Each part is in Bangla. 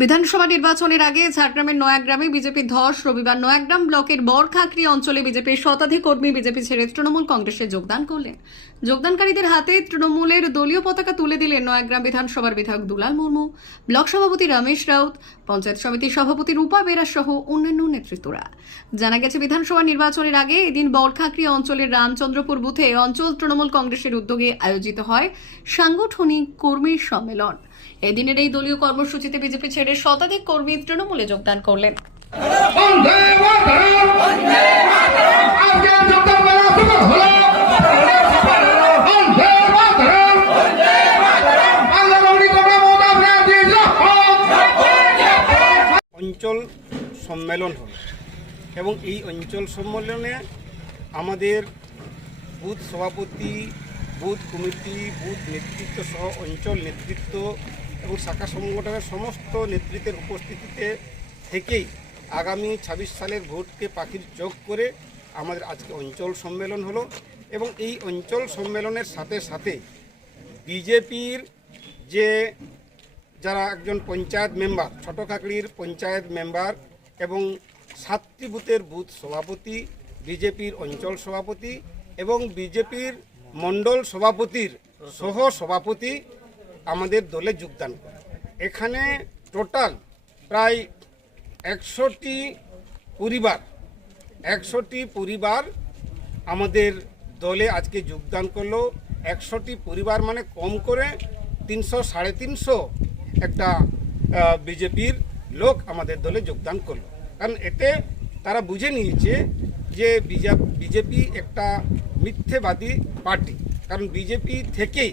বিধানসভা নির্বাচনের আগে ঝাড়গ্রামের নয়াগ্রামে বিজেপি ধস, রবিবার নয়াগ্রাম ব্লকের বরখাকরি অঞ্চলে বিজেপির শতাধিক কর্মী বিজেপি ছেড়ে তৃণমূল কংগ্রেসে যোগদান করলেন। যোগদানকারীদের হাতে তৃণমূলের দলীয় পতাকা তুলে দিলেন নয়াগ্রাম বিধানসভার বিধায়ক দুলাল মুর্মু, ব্লক সভাপতি রমেশ রাউত, পঞ্চায়েত সমিতির সভাপতি রূপা বেরা সহ অন্যান্য নেতৃত্বরা। জানা গেছে, বিধানসভা নির্বাচনের আগে এদিন বরখাকরি অঞ্চলের রামচন্দ্রপুর বুথে অঞ্চল তৃণমূল কংগ্রেসের উদ্যোগে আয়োজিত হয় সাংগঠনিক কর্মী সম্মেলন। এদিনের এই দলীয় কর্মসূচিতে বিজেপি ছেড়ে শতাধিক কর্মী তৃণমূলে যোগদান করলেন। অঞ্চল সম্মেলন হলো এবং এই অঞ্চল সম্মেলনে আমাদের বুথ সভাপতি বুথ কমিটি, বুথ নেতৃত্ব সহ অঞ্চল নেতৃত্ব এবং শাখা সংগঠনের সমস্ত নেতৃত্বের উপস্থিতিতে থেকেই আগামী ছাব্বিশ সালের ভোটকে পাখির চোখ করে আমাদের আজকে অঞ্চল সম্মেলন হলো এবং এই অঞ্চল সম্মেলনের সাথে সাথে বিজেপির যে যারা একজন পঞ্চায়েত মেম্বার ছোট পঞ্চায়েত মেম্বার এবং সাতটি বুথের বুথ সভাপতি, বিজেপির অঞ্চল সভাপতি এবং বিজেপির মণ্ডল সভাপতির সহ সভাপতি আমাদের দলে যোগদান করে। এখানে টোটাল প্রায় একশোটি পরিবার একশোটি পরিবার আমাদের দলে আজকে যোগদান করল। একশোটি পরিবার মানে কম করে তিনশো সাড়ে তিনশো একটা বিজেপির লোক আমাদের দলে যোগদান করল। কারণ এতে তারা বুঝে নিয়েছে যে বিজেপি একটা মিথ্যেবাদী পার্টি। কারণ বিজেপি থেকেই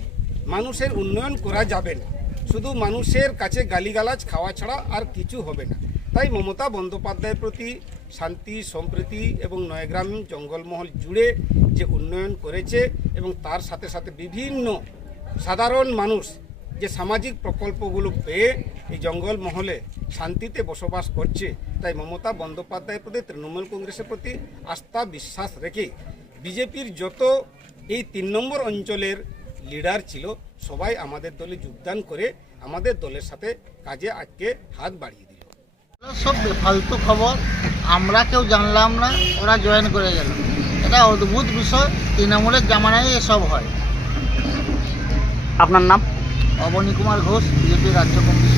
মানুষের উন্নয়ন করা যাবে না। শুধু মানুষের কাছে গালিগালাজ খাওয়া ছাড়া আর কিছু হবে না। তাই মমতা বন্দ্যোপাধ্যায়ের প্রতি শান্তি, সম্প্রীতি এবং নয়গ্রাম জঙ্গলমহল জুড়ে যে উন্নয়ন করেছে এবং তার সাথে সাথে বিভিন্ন সাধারণ মানুষ যে সামাজিক প্রকল্পগুলো পেয়ে এই জঙ্গলমহলে শান্তিতে বসবাস করছে তাই মমতা বন্দ্যোপাধ্যায়ের প্রতি তৃণমূল কংগ্রেসের প্রতি আস্থা বিশ্বাস রেখে বিজেপির যত এই তিন নম্বর অঞ্চলের লিডার ছিল সবাই আমাদের দলে যোগদান করে আমাদের দলের সাথে কাজে আজকে হাত বাড়িয়ে দিল। সব ফালতু খবর আমরা কেউ জানলাম না ওরা জয়েন করে গেল। এটা অদ্ভুত বিষয় তৃণমূলের জামানায় এসব হয়। আপনার নাম? অবনী কুমার ঘোষ বিজেপি রাজ্য সদস্য